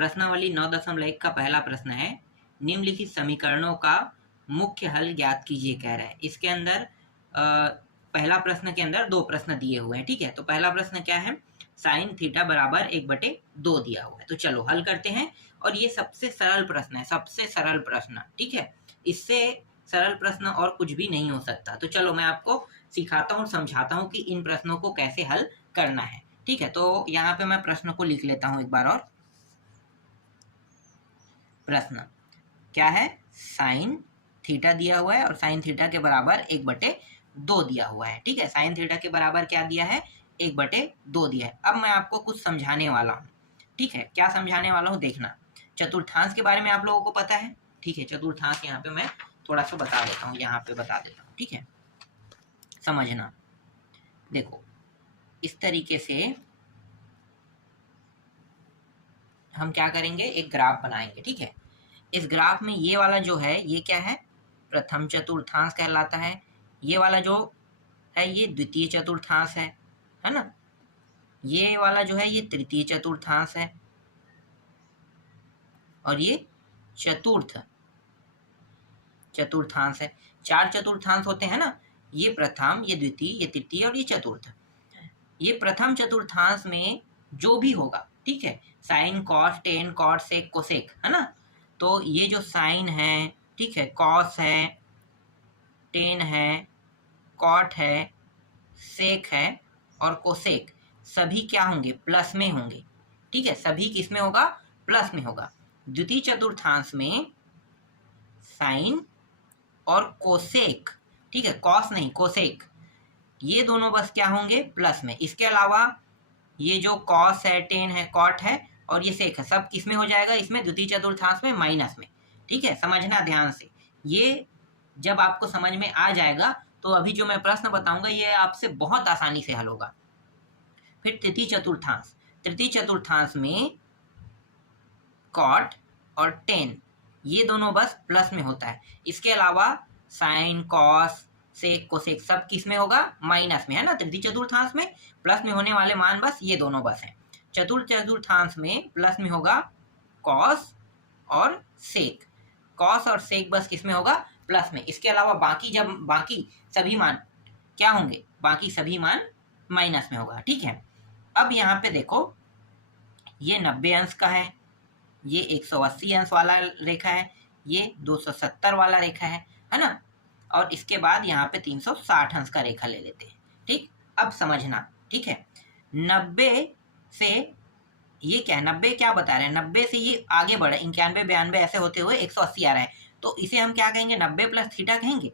प्रश्नावली 9.1 का पहला प्रश्न है, निम्नलिखित समीकरणों का मुख्य हल ज्ञात कीजिए कह रहा है। इसके अंदर पहला प्रश्न के अंदर दो प्रश्न दिए हुए हैं, ठीक है। तो पहला प्रश्न क्या है, साइन थीटा बराबर 1/2 दिया हुआ है। तो चलो हल करते हैं। और ये सबसे सरल प्रश्न है, सबसे सरल प्रश्न, ठीक है। इससे सरल प्रश्न और कुछ भी नहीं हो सकता। तो चलो मैं आपको सिखाता हूँ, समझाता हूँ कि इन प्रश्नों को कैसे हल करना है, ठीक है। तो यहाँ पे मैं प्रश्न को लिख लेता हूँ एक बार और। प्रश्न क्या है, साइन थीटा दिया हुआ है और साइन थीटा के बराबर 1/2 दिया हुआ है, ठीक है। साइन थीटा के बराबर क्या दिया है, 1/2 दिया है। अब मैं आपको कुछ समझाने वाला हूँ, ठीक है। क्या समझाने वाला हूँ देखना। चतुर्थांश के बारे में आप लोगों को पता है, ठीक है। चतुर्थांश यहाँ पे मैं थोड़ा सा बता देता हूँ, यहाँ पे बता देता हूँ, ठीक है। समझना, देखो इस तरीके से हम क्या करेंगे, एक ग्राफ बनाएंगे, ठीक है। इस ग्राफ में ये वाला जो है ये क्या है, प्रथम चतुर्थांश कहलाता है। ये वाला जो है ये द्वितीय चतुर्थांश है ना। ये वाला जो है ये तृतीय चतुर्थांश है और ये चतुर्थ चतुर्थांश है। 4 चतुर्थांश होते हैं ना, ये प्रथम, ये द्वितीय, ये तृतीय और ये चतुर्थ। ये प्रथम चतुर्थांश में जो भी होगा, ठीक है, sine cos tan cot sec cosec, है ना। तो ये जो साइन है, ठीक है, कॉस है, टेन है, कॉट है, सेक है और कोसेक, सभी क्या होंगे, प्लस में होंगे, ठीक है। सभी किस में होगा, प्लस में होगा। द्वितीय चतुर्थांश में साइन और कोसेक, ठीक है, कॉस नहीं कोसेक, ये दोनों बस क्या होंगे, प्लस में। इसके अलावा ये जो कॉस है, टेन है, कॉट है और ये सेक है, सब किस में हो जाएगा, इसमें द्वितीय चतुर्थांश में माइनस में, ठीक है। समझना ध्यान से, ये जब आपको समझ में आ जाएगा तो अभी जो मैं प्रश्न बताऊंगा ये आपसे बहुत आसानी से हल होगा। फिर तृतीय चतुर्थांश, तृतीय चतुर्थांश में कॉट और टेन ये दोनों बस प्लस में होता है। इसके अलावा साइन कॉस सेक कोसेक सब किस में होगा, माइनस में, है ना। तृतीय चतुर्थांश में प्लस में होने वाले मान बस ये दोनों बस हैं। चतुर्थ चतुर्थांश में प्लस में होगा कॉस और सेक, कॉस और सेक बस किस में होगा, प्लस में। इसके अलावा बाकी जब बाकी सभी मान क्या होंगे, बाकी सभी मान माइनस में होगा, ठीक है। अब यहाँ पे देखो ये 90 अंश का है, ये 180 अंश वाला रेखा है, ये 270 वाला रेखा है ना। और इसके बाद यहाँ पे 360 अंश का रेखा ले लेते हैं, ठीक। अब समझना, ठीक है। 90 से ये क्या है, 90 क्या बता रहे हैं, 90 से ये आगे बढ़े 91 92 ऐसे होते हुए 180 आ रहा है। तो इसे हम क्या कहेंगे, 90 प्लस थीटा कहेंगे।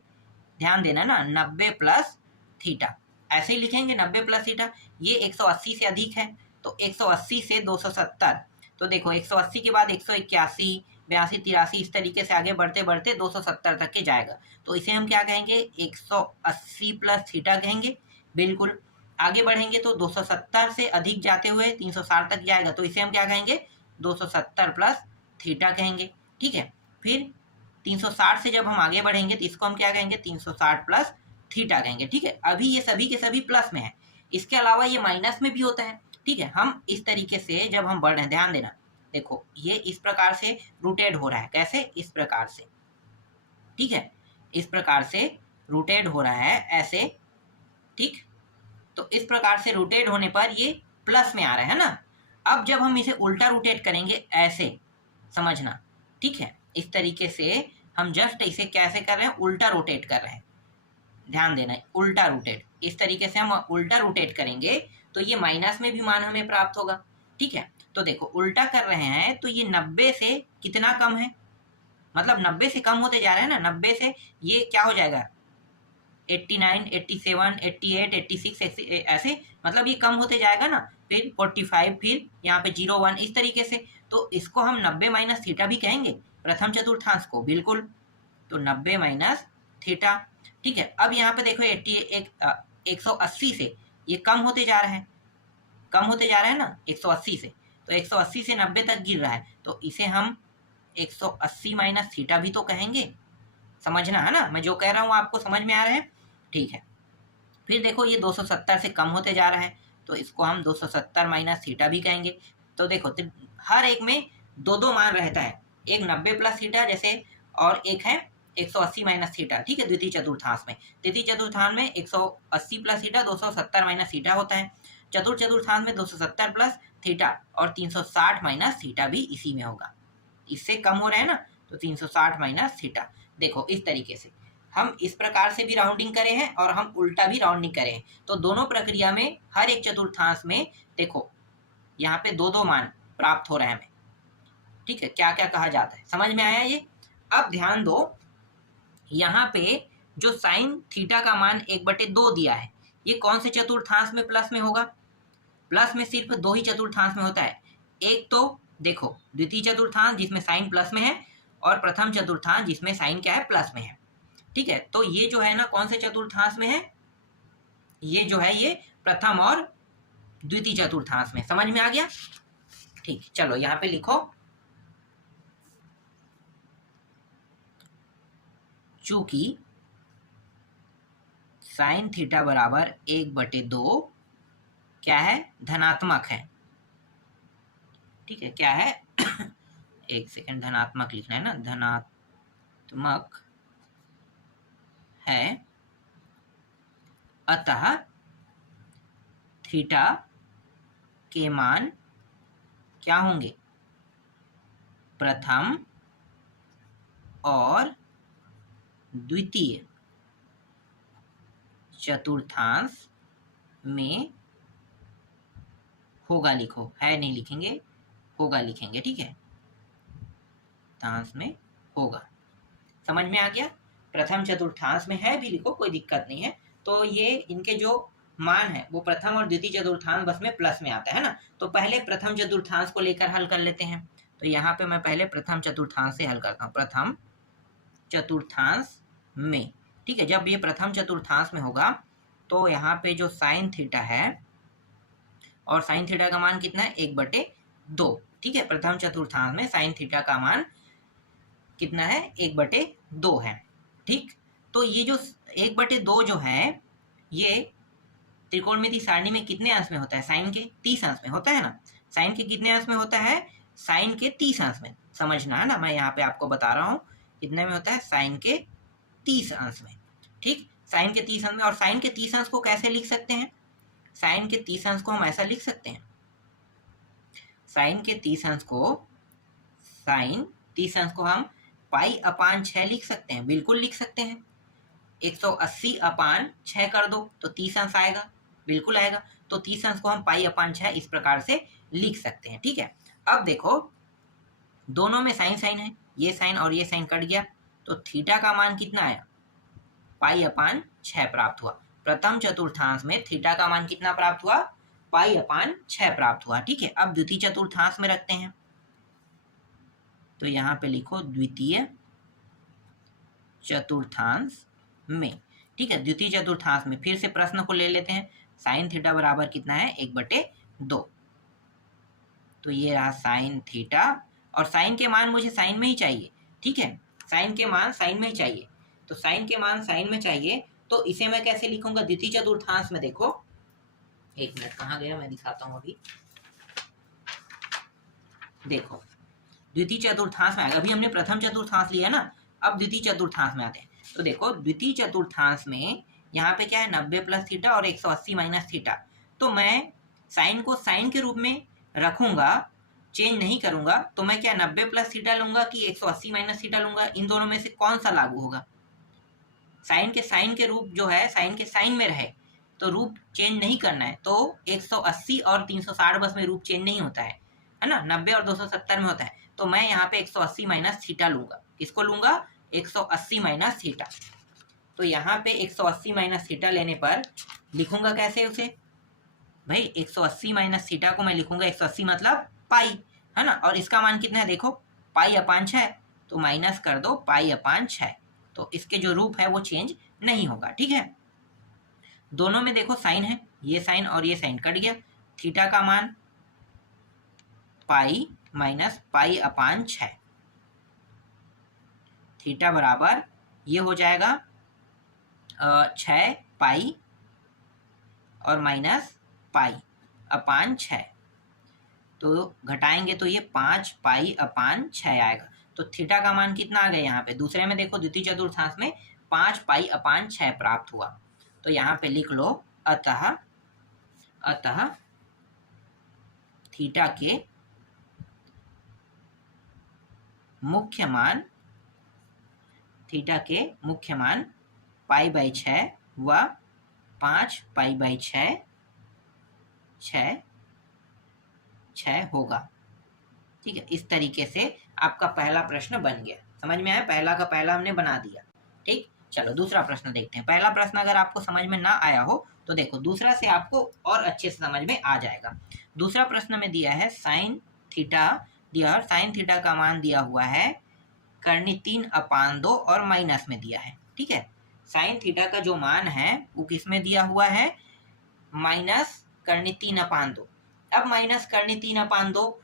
ध्यान देना ना, 90 प्लस थीटा ऐसे ही लिखेंगे, 90 प्लस थीटा। ये 180 से अधिक है तो 180 से 270, तो देखो 180 के बाद 181 82 83 इस तरीके से आगे बढ़ते बढ़ते 270 तक के जाएगा। तो इसे हम क्या कहेंगे, 180 प्लस थीटा कहेंगे। बिल्कुल आगे बढ़ेंगे तो 270 से अधिक जाते हुए 360 तक जाएगा, तो इसे हम क्या कहेंगे, 270 प्लस थीटा कहेंगे, ठीक है। फिर 360 से जब हम आगे बढ़ेंगे तो इसको हम क्या कहेंगे, 360 प्लस थीटा कहेंगे, ठीक है। अभी ये सभी के सभी प्लस में है, इसके अलावा ये माइनस में भी होता है, ठीक है। हम इस तरीके से जब हम बढ़ रहे हैं, ध्यान देना, देखो ये इस प्रकार से रोटेट हो रहा है, कैसे, इस प्रकार से, ठीक है। इस प्रकार से रोटेट हो रहा है ऐसे, ठीक। तो इस प्रकार से रोटेट होने पर ये प्लस में आ रहा है ना। अब जब हम इसे उल्टा रोटेट करेंगे ऐसे, समझना, ठीक है। इस तरीके से हम जस्ट इसे कैसे कर रहे हैं, उल्टा रोटेट कर रहे हैं। ध्यान देना, उल्टा रोटेट, इस तरीके से हम उल्टा रोटेट करेंगे तो ये माइनस में भी मान हमें प्राप्त होगा, ठीक है। तो देखो उल्टा कर रहे हैं तो ये 90 से कितना कम है, मतलब 90 से कम होते जा रहे हैं ना। 90 से ये क्या हो जाएगा, 89 87 88 86 ऐसे, मतलब ये कम होते जाएगा ना। फिर 45, फिर यहाँ पे 01 इस तरीके से। तो इसको हम 90 माइनस थीटा भी कहेंगे, प्रथम चतुर्थांश को, बिल्कुल। तो 90 माइनस थीटा, ठीक है। अब यहाँ पे देखो 180 से ये कम होते जा रहा है, कम होते जा रहा है ना 180 से। तो 180 से 90 तक गिर रहा है, तो इसे हम 180 माइनस थीटा भी तो कहेंगे। समझना है ना, मैं जो कह रहा हूँ आपको समझ में आ रहा है, ठीक है। फिर देखो ये 270 से कम होते जा रहा है, तो इसको हम 270 माइनस थीटा भी कहेंगे। तो देखो हर एक में दो दो मान रहता है, एक 90 प्लस थीटा जैसे, और एक है 180 माइनस थीटा, ठीक है, द्वितीय चतुर्थांश में। तृतीय चतुर्थांश में 180 प्लस थीटा 270 माइनस थीटा होता है। चतुर्थ चतुर्थांश में 270 प्लस थीटा और 360 माइनस थीटा भी इसी में होगा। इससे कम हो रहा है ना, तो 360 माइनस थीटा। देखो इस तरीके से हम इस प्रकार से भी राउंडिंग करे हैं और हम उल्टा भी राउंडिंग करे हैं। तो दोनों प्रक्रिया में हर एक चतुर्थांश में देखो यहाँ पे दो दो मान प्राप्त हो रहे हैं हमें, ठीक है। क्या क्या कहा जाता है, समझ में आया ये। अब ध्यान दो, यहाँ पे जो साइन थीटा का मान 1/2 दिया है, ये कौन से चतुर्थांश में प्लस में होगा? प्लस में सिर्फ दो ही चतुर्थांश में होता है। एक तो देखो द्वितीय चतुर्थांश जिसमें साइन प्लस में है, और प्रथम चतुर्थांश जिसमें साइन क्या है, प्लस में है, ठीक है। तो ये जो है ना कौन से चतुर्थांश में है, ये जो है ये प्रथम और द्वितीय चतुर्थांश में। समझ में आ गया? ठीक, चलो यहाँ पे लिखो, चूंकि साइन थीटा बराबर 1/2 क्या है, धनात्मक है, ठीक है। क्या है एक सेकंड, धनात्मक लिखना है ना, धनात्मक है, अतः थीटा के मान क्या होंगे, प्रथम और द्वितीय चतुर्थांश में होगा। लिखो, है नहीं लिखेंगे, होगा लिखेंगे, ठीक है, चतुर्थांश में होगा। समझ में आ गया? प्रथम चतुर्थांश में है भी लिखो, कोई दिक्कत नहीं है। तो ये इनके जो मान है वो प्रथम और द्वितीय चतुर्थांश बस में प्लस में आता है ना। तो पहले प्रथम चतुर्थांश को लेकर हल कर लेते हैं। तो यहाँ पे मैं पहले प्रथम चतुर्थांश से हल करता हूँ, प्रथम चतुर्थांश में, ठीक है। जब ये प्रथम चतुर्थांश में होगा तो यहाँ पे जो साइन थीटा है, और साइन थीटा का मान कितना है, 1/2, ठीक है। प्रथम चतुर्थांश में साइन थीटा का मान कितना है, 1/2 है, ठीक। तो ये जो 1/2 जो है, ये त्रिकोणमिति सारणी में कितने अंश में होता है, साइन के 30 अंश में होता है ना। साइन के कितने अंश में होता है, साइन के 30 अंश में, समझना है ना। मैं यहाँ पे आपको बता रहा हूँ कितने में होता है, साइन के 30 अंश में, ठीक। साइन के 30 अंश में, और साइन के 30 अंश को कैसे लिख सकते हैं, साइन के 30 अंश को हम ऐसा लिख सकते हैं, साइन के 30 अंश को, साइन 30 अंश को हम पाई/6 लिख सकते हैं, बिल्कुल लिख सकते हैं। 180/6 कर दो तो 30 अंश आएगा, बिल्कुल आएगा। तो 30 अंश को हम पाई/6 इस प्रकार से लिख सकते हैं, ठीक है। अब देखो दोनों में साइन साइन है, ये साइन और ये साइन कट गया, तो थीटा का मान कितना आया, पाई/6 प्राप्त हुआ। प्रथम चतुर्थांश में थीटा का मान कितना प्राप्त हुआ, पाई/6 प्राप्त हुआ, ठीक है। अब द्वितीय चतुर्थांश में रखते हैं, तो यहाँ पे लिखो द्वितीय चतुर्थांश में, ठीक है। द्वितीय चतुर्थांश में फिर से प्रश्न को ले लेते हैं, साइन थीटा बराबर कितना है, 1/2। तो ये रहा साइन थीटा, और साइन के मान मुझे साइन में ही चाहिए, ठीक है। साइन के मान साइन में ही चाहिए, तो साइन के मान साइन में चाहिए, तो इसे मैं कैसे लिखूंगा द्वितीय चतुर्थांश में। देखो एक मिनट, कहाँ गया, मैं दिखाता हूँ अभी। देखो द्वितीय चतुर्थांश में आएगा, अभी हमने प्रथम चतुर्थांश लिया ना, अब द्वितीय चतुर्थांश में आते हैं। तो देखो द्वितीय चतुर्थांश में यहाँ पे क्या है, 90 प्लस थीटा और 180 माइनस थीटा। तो मैं साइन को साइन के रूप में रखूंगा, चेंज नहीं करूंगा। तो मैं क्या 90 प्लस थीटा लूंगा कि 180 माइनस थीटा लूंगा, इन दोनों में से कौन सा लागू होगा। साइन के साइन के रूप जो है, साइन के साइन में रहे, तो रूप चेंज नहीं करना है। तो 180 और 360 बस में रूप चेंज नहीं होता है ना, 90 और 270 में होता है। तो मैं यहाँ पे 180 माइनस थीटा लूंगा, किसको लूंगा, 180 माइनस थीटा। तो यहाँ पे 180 माइनस थीटा लेने पर लिखूंगा कैसे उसे, भाई 180 माइनस थीटा को मैं लिखूंगा, 180 मतलब पाई, है ना। और इसका मान कितना है, देखो पाई/6, तो माइनस कर दो पाई/6, तो इसके जो रूप है वो चेंज नहीं होगा, ठीक है। दोनों में देखो साइन है, ये साइन और ये साइन कट गया, थीटा का मान पाई माइनस पाई/6, थीटा बराबर ये हो जाएगा 6 पाई और माइनस पाई/6। तो घटाएंगे तो ये 5 पाई अपान 6 आएगा। तो थीटा का मान कितना आ गया यहाँ पे, दूसरे में देखो द्वितीय चतुर्थांश में 5 पाई अपान 6 प्राप्त हुआ। तो यहाँ पे लिख लो अतः थीटा के मुख्य मान पाई बाई 6 व 5 पाई बाई 6 होगा। ठीक है, इस तरीके से आपका पहला प्रश्न बन गया। समझ में आया, पहला का पहला हमने बना दिया। ठीक, चलो दूसरा प्रश्न देखते हैं। पहला प्रश्न अगर आपको समझ में ना आया हो तो देखो दूसरा से आपको और अच्छे से समझ में आ जाएगा। दूसरा प्रश्न में दिया है साइन थीटा का मान दिया हुआ है करनी 3/2 और माइनस में दिया है। ठीक है, साइन थीटा का जो मान है वो किस में दिया हुआ है, माइनस करनी 3/2। अब माइनस करनी 3/2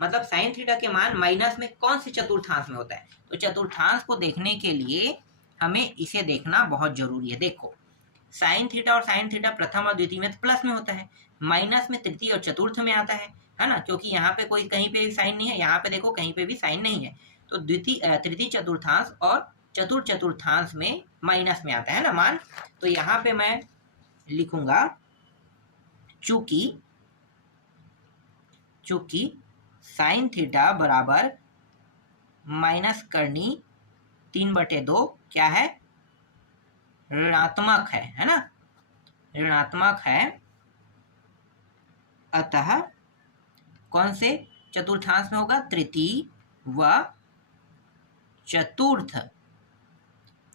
मतलब साइन थीटा के मान माइनस में कौन से चतुर्थांश में होता है। तो चतुर्थांश को देखने के लिए हमें इसे देखना बहुत जरूरी है। देखो साइन थीटा और साइन थीटा प्रथम और द्वितीय में प्लस में होता है, माइनस में तृतीय और चतुर्थ में आता है ना, क्योंकि यहाँ पे कोई कहीं पे भी साइन नहीं है, यहाँ पे देखो कहीं पे भी साइन नहीं है। तो तृतीय चतुर्थांश और चतुर्थ चतुर्थांश में माइनस में आता है ना मान। तो यहाँ पे मैं लिखूंगा चूंकि साइन थीटा बराबर माइनस करनी 3/2 क्या है, ऋणात्मक है ना, ऋणात्मक है। अतः कौन से चतुर्थांश में होगा, तृतीय व चतुर्थ।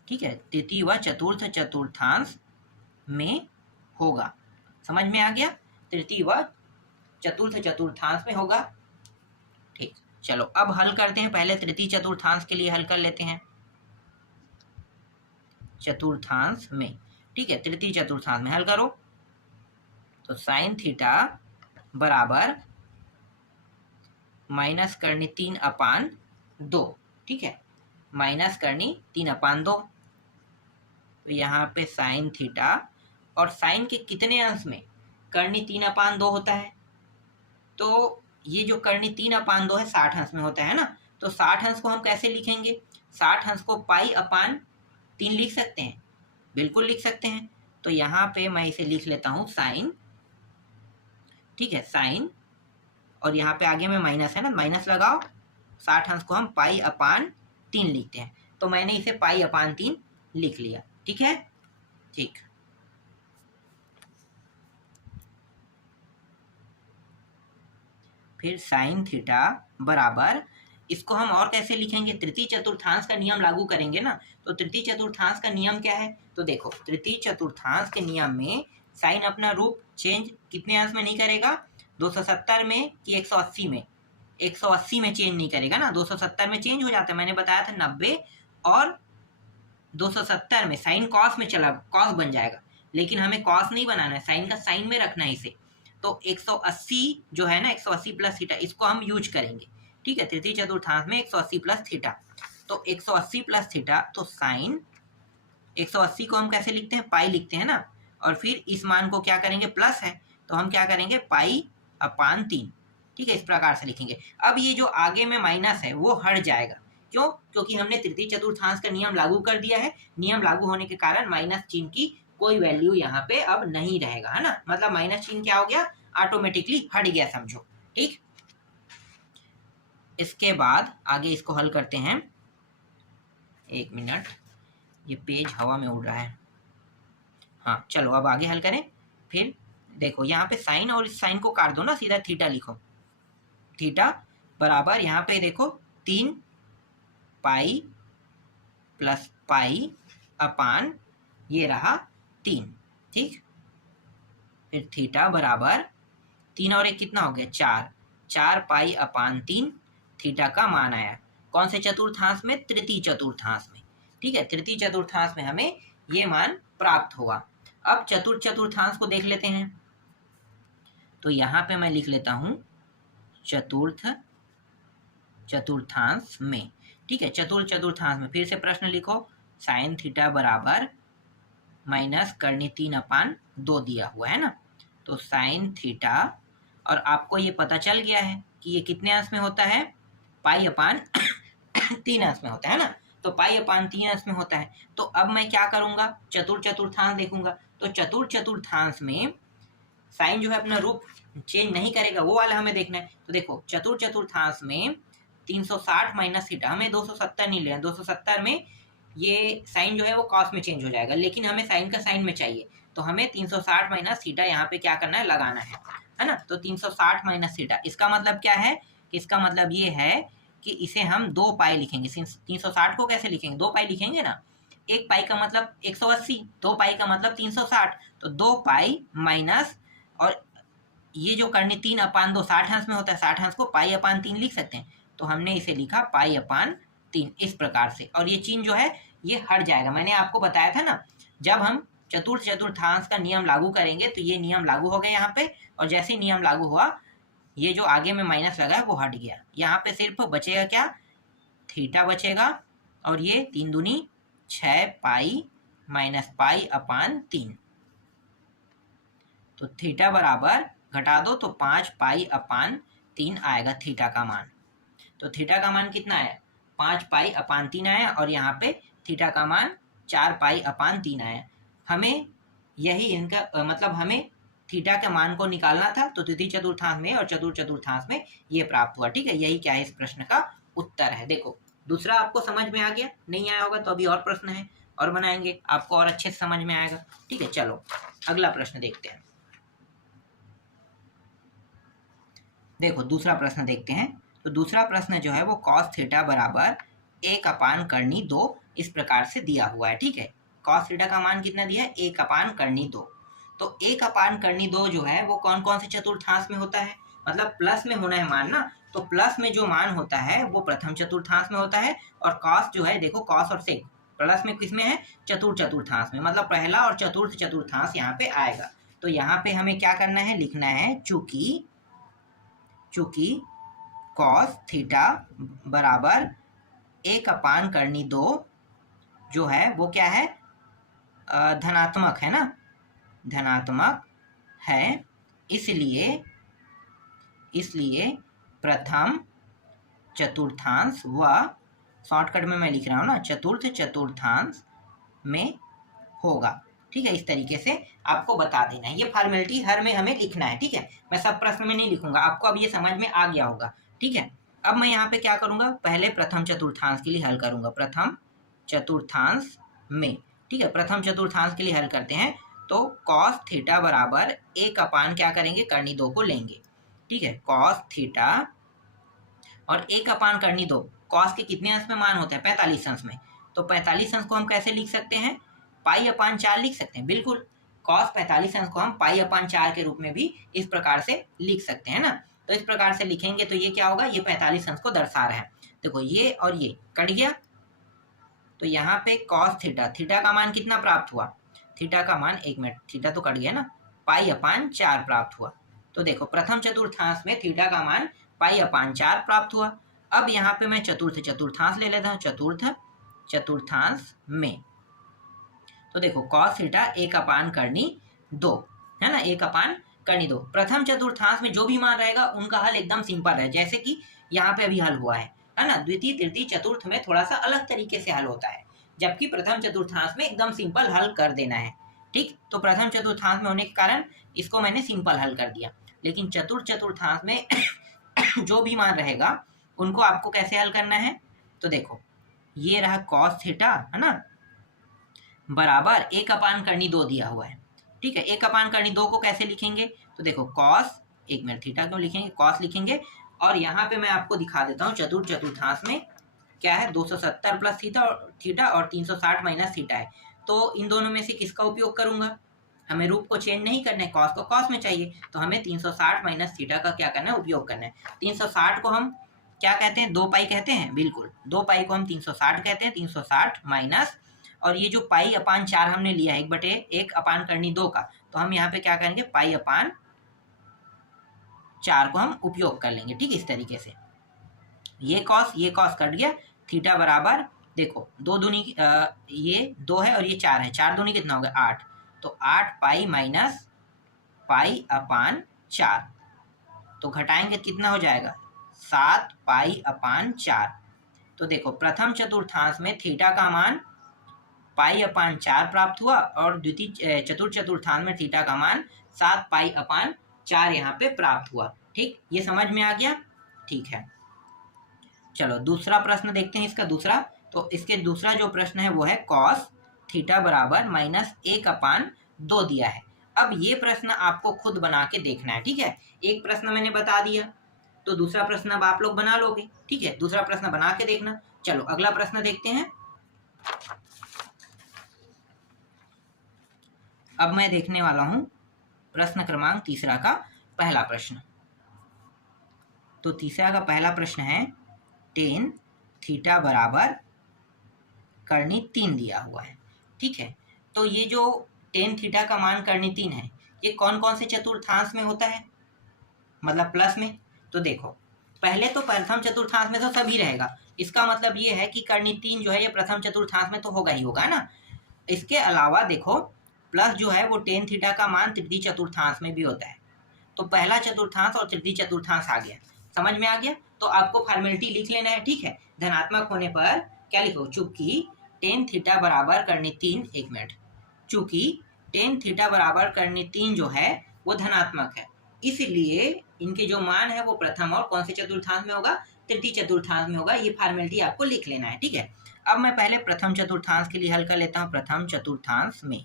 ठीक है, तृतीय व चतुर्थ चतुर्थांश में होगा। समझ में आ गया, तृतीय व चतुर्थ चतुर्थांश में होगा। ठीक, चलो अब हल करते हैं। पहले तृतीय चतुर्थांश के लिए हल कर लेते हैं चतुर्थांश में। ठीक है, तृतीय चतुर्थांश में हल करो तो साइन थीटा बराबर माइनस करनी 3/2। ठीक है, माइनस करनी 3/2। तो यहाँ पे साइन थीटा और साइन के कितने अंश में करनी 3/2 होता है, तो ये जो करनी 3/2 है 60 अंश में होता है ना। तो 60 अंश को हम कैसे लिखेंगे, 60 अंश को पाई/3 लिख सकते हैं, बिल्कुल लिख सकते हैं। तो यहाँ पे मैं इसे लिख लेता हूँ साइन। ठीक है, साइन और यहाँ पे आगे में माइनस है ना, माइनस लगाओ, 60 अंश को हम पाई/3 लिखते हैं। तो मैंने इसे पाई/3 लिख लिया। ठीक है, ठीक। फिर साइन थीटा बराबर, इसको हम और कैसे लिखेंगे, तृतीय चतुर्थांश का नियम लागू करेंगे ना। तो तृतीय चतुर्थांश का नियम क्या है, तो देखो तृतीय चतुर्थांश के नियम में साइन अपना रूप चेंज कितने अंश में नहीं करेगा, 270 में कि 180 में, 180 में चेंज नहीं करेगा ना, 270 में चेंज हो जाता है। मैंने बताया था 90 और 270 में साइन कॉस में चला, कॉस बन जाएगा, लेकिन हमें कॉस नहीं बनाना है, साइन का साइन में रखना है इसे। तो 180 जो है ना, 180 प्लस थीटा, इसको हम यूज करेंगे। ठीक है, तृतीय चतुर्थांश में 180 प्लस थीटा, तो 180 प्लस थीटा, तो साइन 180 को हम कैसे लिखते हैं, पाई लिखते हैं ना, और फिर इस मान को क्या करेंगे, प्लस है तो हम क्या करेंगे पाई/3। ठीक है, इस प्रकार से लिखेंगे। अब ये जो आगे में माइनस है वो हट जाएगा, क्यों, क्योंकि हमने तृतीय चतुर्थांश का नियम लागू कर दिया है। नियम लागू होने के कारण माइनस चिन्ह की कोई वैल्यू यहाँ पे अब नहीं रहेगा, है ना, मतलब माइनस चिन्ह क्या हो गया, ऑटोमेटिकली हट गया, समझो। ठीक, इसके बाद आगे इसको हल करते हैं। 1 मिनट, ये पेज हवा में उड़ रहा है। हाँ चलो अब आगे हल करें। फिर देखो यहाँ पे साइन और इस साइन को काट दो ना, सीधा थीटा लिखो। थीटा बराबर यहाँ पे देखो 3 पाई प्लस पाई/, ये रहा 3। ठीक, फिर थीटा बराबर 3 और 1 कितना हो गया, 4 पाई/3 थीटा का मान आया। कौन से चतुर्थांश में, तृतीय चतुर्थांश में। ठीक है, तृतीय चतुर्थांश में हमें ये मान प्राप्त हुआ। अब चतुर्थ चतुर्थांश को देख लेते हैं। तो यहाँ पे मैं लिख लेता हूँ चतुर्थ चतुर्थांश में। ठीक है, चतुर्थ चतुर्थांश में फिर से प्रश्न लिखो, साइन थीटा बराबर माइनस करनी 3/2 दिया हुआ है ना। तो साइन थीटा और आपको ये पता चल गया है कि ये कितने अंश में होता है, पाई अपान 3 अंश में होता है ना, तो पाई अपान 3 अंश में होता है। तो अब मैं क्या करूंगा, चतुर्थांश देखूंगा। तो चतुर्थांश में साइन जो है अपना रूप चेंज नहीं करेगा, वो वाला हमें देखना है। तो देखो चतुर्थांश में 360 माइनस थीटा, हमें 270 नहीं लेना, 270 में ये साइन जो है वो कॉस में चेंज हो जाएगा, लेकिन हमें साइन का साइन में चाहिए, तो हमें 360 माइनस थीटा यहाँ पे क्या करना है, लगाना है ना। तो 360 माइनस थीटा, इसका मतलब क्या है, इसका मतलब ये है कि इसे हम 2 पाई लिखेंगे। 360 को कैसे लिखेंगे, 2 पाई लिखेंगे ना, 1 पाई का मतलब 180, 2 पाई का मतलब 360, तो 2 पाई माइनस, और ये जो करनी 3 अपान 2 60 अंश में होता है, 60 अंश को पाई अपान 3 लिख सकते हैं, तो हमने इसे लिखा पाई अपान 3 इस प्रकार से। और ये चिन्ह जो है ये हट जाएगा। मैंने आपको बताया था ना, जब हम चतुर्थांश का नियम लागू करेंगे तो ये नियम लागू हो गया यहाँ पे, और जैसे ही नियम लागू हुआ ये जो आगे में माइनस लगा है वो हट गया। यहाँ पे सिर्फ बचेगा क्या, थीटा बचेगा, और ये 3 दूनी 6 पाई माइनस पाई अपान 3, तो थीटा बराबर घटा दो तो 5 पाई अपान 3 आएगा थीटा का मान। तो थीटा का मान कितना है, 5 पाई अपान 3 आया, और यहाँ पे थीटा का मान 4 पाई अपान 3 आया। हमें यही इनका मतलब हमें थीटा के मान को निकालना था, तो तृतीय चतुर्थांश में और चतुर्थांश में ये प्राप्त हुआ। ठीक है, यही क्या है इस प्रश्न का उत्तर है। देखो दूसरा आपको समझ में आ गया, नहीं आया होगा तो अभी और प्रश्न है और बनाएंगे, आपको और अच्छे से समझ में आएगा। ठीक है, चलो अगला प्रश्न देखते हैं। देखो दूसरा प्रश्न देखते हैं। तो दूसरा प्रश्न जो है वो कॉस थीटा बराबर 1 अपान करनी 2 इस प्रकार से दिया हुआ है। ठीक है, कॉस थीटा का मान कितना दिया है, 1 अपान करनी 2। तो 1 अपान करनी 2 जो है वो कौन कौन से चतुर्थांश में होता है, मतलब प्लस में होना है मान ना, तो प्लस में जो मान होता है वो प्रथम चतुर्थांश में होता है, और कॉस जो है, देखो कॉस और सेक प्लस में किसमें है, चतुर्थांश में, मतलब पहला और चतुर्थ चतुर्थांश यहाँ पे आएगा। तो यहाँ पे हमें क्या करना है, लिखना है चूंकि कॉस थीटा बराबर 1 अपान करनी 2 जो है वो क्या है, धनात्मक है ना, धनात्मक है, इसलिए प्रथम चतुर्थांश व शॉर्टकट में मैं लिख रहा हूँ ना, चतुर्थ चतुर्थांश में होगा। ठीक है, इस तरीके से आपको बता देना है, ये फॉर्मेलिटी हर में हमें लिखना है। ठीक है, मैं सब प्रश्न में नहीं लिखूंगा, आपको अब ये समझ में आ गया होगा। ठीक है, अब मैं यहाँ पे क्या करूंगा, पहले प्रथम चतुर्थांश के लिए हल करूंगा, प्रथम चतुर्थांश में। ठीक है, प्रथम चतुर्थांश के लिए हल करते हैं। तो कॉस थीटा बराबर 1 अपान क्या करेंगे, करनी 2 को लेंगे। ठीक है, कॉस थीटा और 1 अपान करनी 2, कॉस के कितने अंश में मान होता है, 45 अंश में, तो 45 अंश को हम कैसे लिख सकते हैं, पाई अपान 4 लिख सकते हैं। बिल्कुल, कॉस 45 अंश को हम पाई अपान 4 के रूप में भी इस प्रकार से लिख सकते हैं ना। तो इस प्रकार से लिखेंगे तो ये क्या होगा, ये 45 अंश को दर्शा रहा है। देखो ये और ये कट गया, तो यहाँ पे कॉस थीटा, थीटा का मान कितना प्राप्त हुआ, थीटा का मान, 1 मिनट, थीटा तो कट गया ना, पाई अपान 4 प्राप्त हुआ। तो देखो प्रथम चतुर्थांश में थीटा का मान पाई अपान 4 प्राप्त हुआ। अब यहाँ पे मैं चतुर्थ चतुर्थांश ले लेता हूँ, चतुर्थ चतुर्थांश में। तो देखो कॉस थीटा 1 अपान करनी 2 है ना, 1 अपान करनी 2। प्रथम चतुर्थांश में जो भी मान रहेगा उनका हल एकदम सिंपल है, जैसे कि यहाँ पे अभी हल हुआ है ना। द्वितीय तृतीय चतुर्थ में थोड़ा सा अलग तरीके से हल होता है, जबकि प्रथम चतुर्थांश में एकदम सिंपल हल कर देना है। ठीक, तो प्रथम चतुर्थांश में होने के कारण इसको मैंने सिंपल हल कर दिया, लेकिन चतुर्थ चतुर्थांश में जो भी मान रहेगा उनको आपको कैसे हल करना है। तो देखो ये रहा कॉस थीटा है ना, बराबर 1 अपान करनी 2 दिया हुआ है। ठीक है, 1 अपान करनी 2 को कैसे लिखेंगे, तो देखो कॉस, 1 मिनट, थीटा क्यों लिखेंगे, कॉस लिखेंगे, और यहाँ पे मैं आपको दिखा देता हूँ चतुर्थ चतुर्थांश में क्या है, 270 प्लस थीटा और 360 माइनस थीटा है। तो इन दोनों में से किसका उपयोग करूंगा, हमें रूप को चेंज नहीं करना है, कॉस को कॉस में चाहिए, तो हमें 360 माइनस थीटा का क्या करना है, उपयोग करना है। 360 को हम क्या कहते हैं, 2 पाई कहते हैं, बिल्कुल 2 पाई को हम 360 कहते हैं, 360 माइनस, और ये जो पाई अपान 4 हमने लिया है 1/1 अपान करनी 2 का, तो हम यहाँ पे क्या करेंगे, पाई अपान 4 को हम उपयोग कर लेंगे। ठीक, इस तरीके से ये कॉस कट गया, थीटा बराबर देखो 2 दूनी ये 2 है और ये 4 है, 4 दूनी कितना हो गया 8, तो 8 पाई माइनस पाई अपान 4 तो घटाएंगे कितना हो जाएगा 7 पाई अपान 4। तो देखो प्रथम चतुर्थांश में थीटा का मान पाई अपान 4 प्राप्त हुआ और द्वितीय चतुर्थांश में थीटा का मान 7 पाई अपान 4 यहाँ पे प्राप्त हुआ। ठीक, ये समझ में आ गया। ठीक है, चलो दूसरा प्रश्न देखते हैं इसका दूसरा। तो इसके दूसरा जो प्रश्न है वो है कॉस थीटा बराबर -1 अपान 2 दिया है। अब ये प्रश्न आपको खुद बना के देखना है। ठीक है, एक प्रश्न मैंने बता दिया तो दूसरा प्रश्न अब आप लोग बना लोगे। ठीक है, दूसरा प्रश्न बना के देखना। चलो अगला प्रश्न देखते हैं। अब मैं देखने वाला हूं प्रश्न क्रमांक तीसरा का पहला प्रश्न। तो तीसरा का पहला प्रश्न है टेन थीटा बराबर करनी 3 दिया हुआ है। ठीक है, तो ये जो टेन थीटा का मान करनी 3 है, ये कौन कौन से चतुर्थांश में होता है, मतलब प्लस में। तो देखो पहले तो प्रथम चतुर्थांश में तो सभी रहेगा, इसका मतलब ये है कि करनी 3 जो है ये प्रथम चतुर्थांश में तो होगा ही होगा ना। इसके अलावा देखो प्लस जो है वो टेन थीटा का मान तृतीय चतुर्थांश में भी होता है। तो पहला चतुर्थांश और तृतीय चतुर्थांश आ गया, समझ में आ गया। तो आपको फॉर्मेलिटी लिख लेना है। ठीक है, धनात्मक होने पर क्या लिखो, चूंकि टेन थीटा बराबर करनी 3, 1 मिनट, चूंकि टेन थीटा बराबर करनी 3 जो है वो धनात्मक है, इसलिए इनके जो मान है वो प्रथम और कौन से चतुर्थांश में होगा, तृतीय चतुर्थांश में होगा। ये फॉर्मेलिटी आपको लिख लेना है। ठीक है, अब मैं पहले प्रथम चतुर्थांश के लिए हल कर लेता हूँ। प्रथम चतुर्थांश में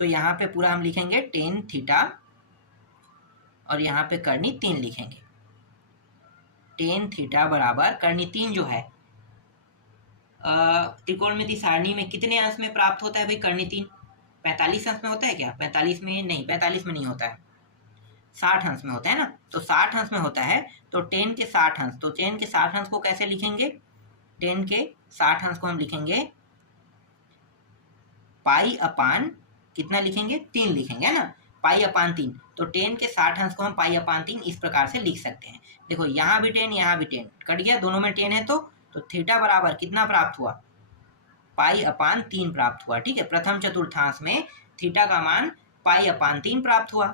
तो यहाँ पे पूरा हम लिखेंगे टेन थीटा और यहाँ पे करनी 3 लिखेंगे। टेन थीटा बराबर करनी 3 जो है त्रिकोणमिति सारणी में कितने अंश में प्राप्त होता है भाई करनी 3? 45 अंश में होता है क्या? 45 में नहीं, 45 में नहीं होता है, 60 अंश में होता है ना। तो 60 अंश में होता है, तो टेन के 60 अंश, तो टेन के 60 अंश को कैसे लिखेंगे, टेन के 60 अंश को हम लिखेंगे पाई अपान कितना लिखेंगे, 3 लिखेंगे, है ना, पाई अपान 3। तो टेन के 60 अंश को हम पाई अपान 3 इस प्रकार से लिख सकते हैं। देखो यहाँ भी टेन यहाँ भी टेन कट गया, दोनों में टेन है, तो थीटा बराबर कितना प्राप्त हुआ, पाई अपान 3 प्राप्त हुआ। ठीक है, प्रथम चतुर्थांश में थीटा का मान पाई अपान 3 प्राप्त हुआ।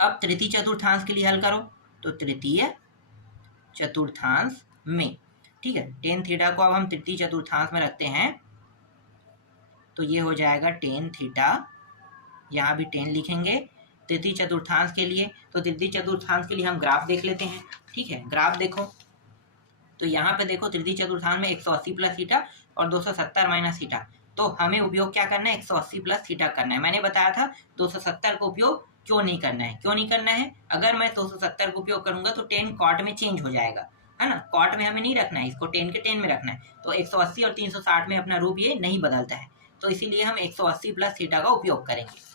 अब तृतीय चतुर्थांश के लिए हल करो, तो तृतीय चतुर्थांश में, ठीक है, टेन थीटा को अब हम तृतीय चतुर्थांश में रखते हैं, तो ये हो जाएगा टेन थीटा, यहाँ भी 10 लिखेंगे तृतीय चतुर्थांश के लिए। तो तृतीय चतुर्थांश के लिए हम ग्राफ देख लेते हैं। ठीक है, ग्राफ देखो, तो यहाँ पे देखो तृतीय चतुर्थांश में 180 प्लस थीटा और 270 माइनस थीटा। तो हमें उपयोग क्या करना है, 180 प्लस थीटा करना है। मैंने बताया था 270 का उपयोग क्यों नहीं करना है, क्यों नहीं करना है, अगर मैं 270 का उपयोग करूंगा तो 10 कॉट में चेंज हो जाएगा, है ना, कॉट में हमें नहीं रखना है, इसको 10 के 10 में रखना है। तो 180 और 360 में अपना रूप ये नहीं बदलता है, तो इसीलिए हम 180 प्लस थीटा का उपयोग करेंगे।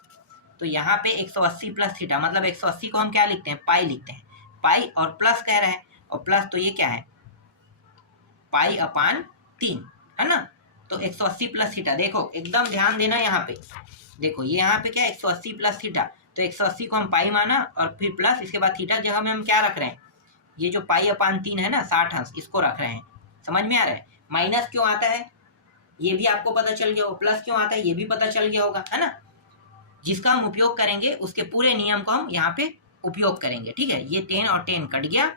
तो यहाँ पे 180 प्लस थीटा मतलब 180 को हम क्या लिखते हैं, पाई लिखते हैं, पाई और प्लस कह रहा है, और प्लस तो ये क्या है, पाई अपान 3, है ना। तो 180 प्लस थीटा, देखो एकदम ध्यान देना यहाँ पे, देखो ये यहाँ पे क्या 180 प्लस थीटा, तो 180 को हम पाई माना और फिर प्लस, इसके बाद थीटा की जगह में हम क्या रख रहे हैं, ये जो पाई अपान 3 है ना 60 अंश, इसको रख रहे हैं। समझ में आ रहा है, माइनस क्यों आता है ये भी आपको पता चल गया होगा, प्लस क्यों आता है ये भी पता चल गया होगा, है ना। जिसका हम उपयोग करेंगे उसके पूरे नियम को हम यहाँ पे उपयोग करेंगे। ठीक है, ये 10 और 10 कट गया,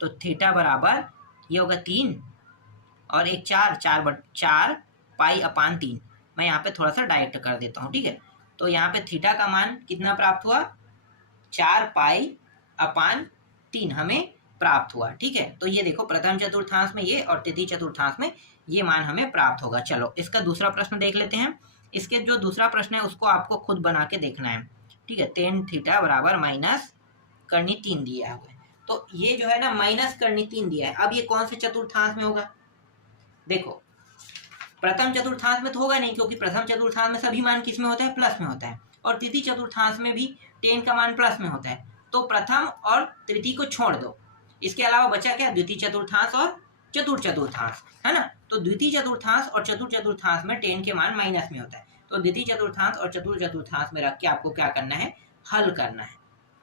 तो थीटा बराबर ये होगा 3 और एक 4 पाई अपान 3। मैं यहाँ पे थोड़ा सा डायरेक्ट कर देता हूँ। ठीक है, तो यहाँ पे थीटा का मान कितना प्राप्त हुआ, 4 पाई अपान 3 हमें प्राप्त हुआ। ठीक है, तो ये देखो प्रथम चतुर्थांश में ये और तृतीय चतुर्थांश में ये मान हमें प्राप्त होगा। चलो इसका दूसरा प्रश्न देख लेते हैं। इसके जो दूसरा प्रश्न है उसको आपको खुद बना के देखना है। ठीक है, टेन थीटा बराबर माइनस करनी 3 दिया हुआ है, तो ये जो है ना माइनस करनी 3 दिया है। अब ये कौन से चतुर्थांश में होगा, देखो प्रथम चतुर्थांश में तो होगा नहीं, क्योंकि प्रथम चतुर्थांश में सभी मान किस में होता है, प्लस में होता है, और तृतीय चतुर्थांश में भी 10 का मान प्लस में होता है। तो प्रथम और तृतीय को छोड़ दो, इसके अलावा बचा क्या, द्वितीय चतुर्थांश और चतुर्थ चतुर्थांश, है ना। तो द्वितीय चतुर्थांश और चतुर्थ चतुर्थांश में 10 के मान माइनस में होता है, तो द्वितीय चतुर्थांश और चतुर्थ चतुर्थांश में रख के आपको क्या करना है, हल करना है।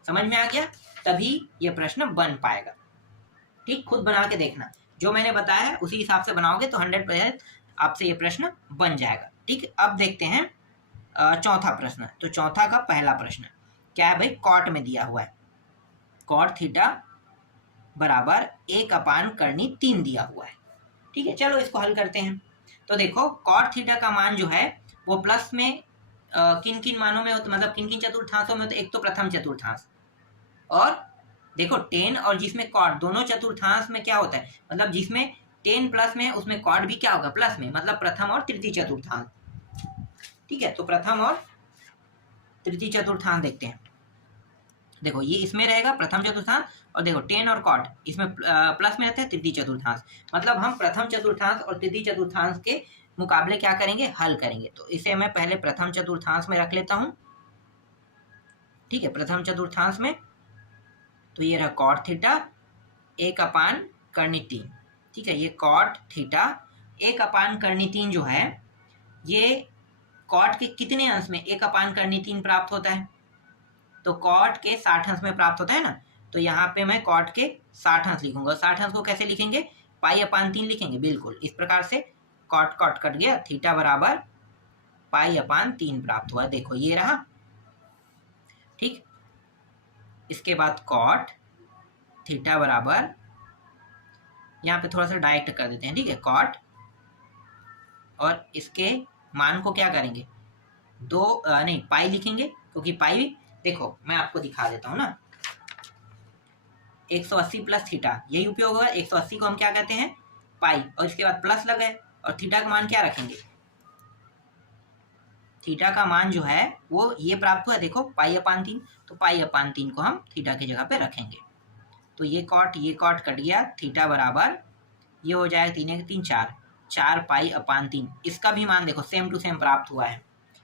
समझ में आ गया, तभी ये प्रश्न बन पाएगा। ठीक, खुद बना के देखना, जो मैंने बताया है उसी हिसाब से बनाओगे तो 100% आपसे ये प्रश्न बन जाएगा। ठीक, अब देखते हैं चौथा प्रश्न। तो चौथा का पहला प्रश्न, क्या है भाई, कॉट में दिया हुआ है, कॉट थीटा बराबर 1/3 दिया हुआ है। ठीक है, चलो इसको हल करते हैं। तो देखो कॉट थीटा का मान जो है वो प्लस में किन किन मानों में होता, मतलब किन किन चतुर्थांशों में होता है। एक तो प्रथम चतुर्थांश, और देखो टेन और जिसमें कॉट, दोनों चतुर्थांश में क्या होता है, मतलब जिसमें टेन प्लस में उसमें कॉट भी क्या होगा, प्लस में, मतलब प्रथम और तृतीय चतुर्थांश। ठीक है, तो प्रथम और तृतीय चतुर्थांश देखते हैं। देखो ये इसमें रहेगा प्रथम चतुर्थांश, और देखो टेन और कॉट इसमें प्लस में रहते हैं तृतीय चतुर्थांश। मतलब हम प्रथम चतुर्थांश और तृतीय चतुर्थांश के मुकाबले क्या करेंगे, हल करेंगे। तो इसे मैं पहले प्रथम चतुर्थांश में रख लेता हूं। ठीक है, प्रथम चतुर्थांश में तो ये रहा कॉट थीटा 1/3। ठीक है, ये कॉट थीटा 1/3 जो है, ये कॉट के कितने अंश में 1/3 प्राप्त होता है, तो कॉट के 60 अंश में प्राप्त होता है ना। तो यहाँ पे मैं कॉट के 60 अंश लिखूंगा। 60 अंश को कैसे लिखेंगे, पाई/3 लिखेंगे। बिल्कुल इस प्रकार से कॉट कॉट कट गया, थीटा बराबर पाई/3 प्राप्त हुआ। देखो ये रहा। ठीक, इसके बाद कॉट थीटा बराबर, यहाँ पे थोड़ा सा डायरेक्ट कर देते हैं। ठीक है, कॉट, और इसके मान को क्या करेंगे, नहीं पाई लिखेंगे, क्योंकि पाई भी, देखो मैं आपको दिखा देता हूँ ना, 180 प्लस थीटा, यही उपयोग होगा। 180 को हम क्या कहते हैं, पाई, और इसके बाद प्लस लगे, और थीटा का मान क्या रखेंगे, थीटा का मान जो है वो ये प्राप्त हुआ, देखो पाई/3, तो पाई/3 को हम थीटा की जगह पे रखेंगे। तो ये कॉट कट गया, थीटा बराबर ये हो जाएगा 3 × 3 = 4 पाई/3। इसका भी मान देखो सेम टू सेम प्राप्त हुआ है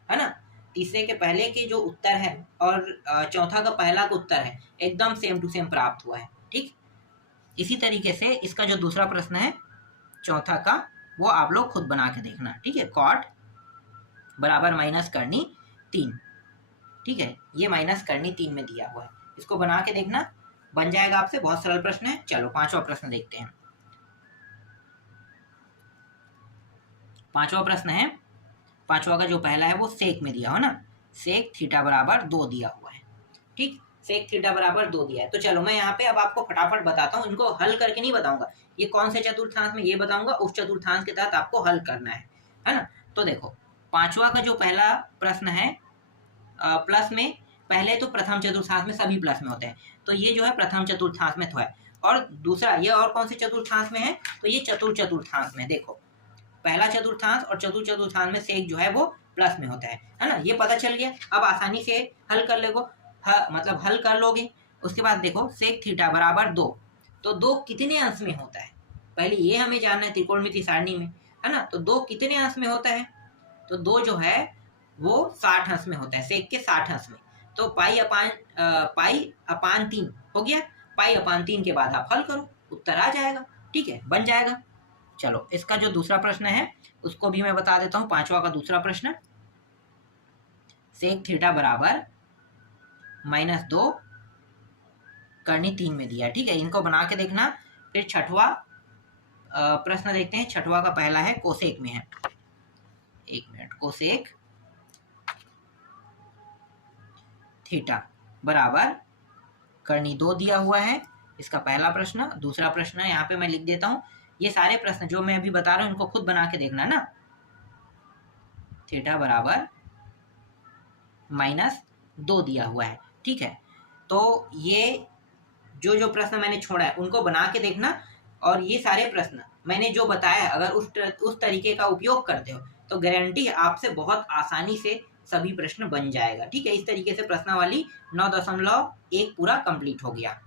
ना। तीसरे के पहले के जो उत्तर है और चौथा का पहला का उत्तर है, एकदम सेम टू सेम प्राप्त हुआ है। ठीक, इसी तरीके से इसका जो दूसरा प्रश्न है चौथा का, वो आप लोग खुद बना के देखना। ठीक है, कॉट बराबर -3। ठीक है, ये -3 में दिया हुआ है, इसको बना के देखना, बन जाएगा आपसे। बहुत सरल प्रश्न है। चलो पांचवा प्रश्न देखते हैं। पांचवा प्रश्न है, पांचवा का जो पहला है वो सेक में दिया हो ना, सेक थीटा बराबर 2 दिया हुआ है। ठीक, सेक थीटा बराबर 2 दिया है। तो चलो मैं यहाँ पे अब आपको फटाफट बताता हूँ, इनको हल करके नहीं बताऊंगा, ये कौन से चतुर्थांश में ये बताऊंगा, उस चतुर्थांश के तहत आपको हल करना है ना। तो देखो पांचवा का जो पहला प्रश्न है प्लस में, पहले तो प्रथम चतुर्थांश में सभी प्लस में होते हैं, तो ये जो है प्रथम चतुर्थांश में तो है। और दूसरा ये और कौन से चतुर्थांश में है, तो ये चतुर्थांश में। देखो पहला चतुर्थांश और चतुर्थांश में सेक जो है वो प्लस में होता है ना। ये पता चल गया, अब आसानी से हल कर लोगे, मतलब हल कर लोगे। उसके बाद देखो सेक थीटा बराबर 2, तो 2 कितने अंश में होता है, पहले ये हमें जानना है त्रिकोणमिति सारणी में, है ना। तो 2 कितने अंश में होता है, तो 2 जो है वो 60 अंश में होता है, सेक के 60 अंश में। तो पाई/3 हो गया, पाई/3 के बाद आप हल करो, उत्तर आ जाएगा। ठीक है, बन जाएगा। चलो इसका जो दूसरा प्रश्न है उसको भी मैं बता देता हूँ। पांचवा का दूसरा प्रश्न, सेक थीटा बराबर -2/3 में दिया। ठीक है, इनको बना के देखना। फिर छठवा प्रश्न देखते हैं। छठवा का पहला है कोसेक में है, 1 मिनट, कोसेक थीटा बराबर 2 दिया हुआ है, इसका पहला प्रश्न। दूसरा प्रश्न यहाँ पे मैं लिख देता हूँ, ये सारे प्रश्न जो मैं अभी बता रहा हूँ इनको खुद बना के देखना ना। थीटा बराबर -2 दिया हुआ है। ठीक है, तो ये जो प्रश्न मैंने छोड़ा है उनको बना के देखना, और ये सारे प्रश्न मैंने जो बताया अगर उस तरीके का उपयोग करते हो तो गारंटी है आपसे बहुत आसानी से सभी प्रश्न बन जाएगा। ठीक है, इस तरीके से प्रश्नावली 9.1 पूरा कंप्लीट हो गया।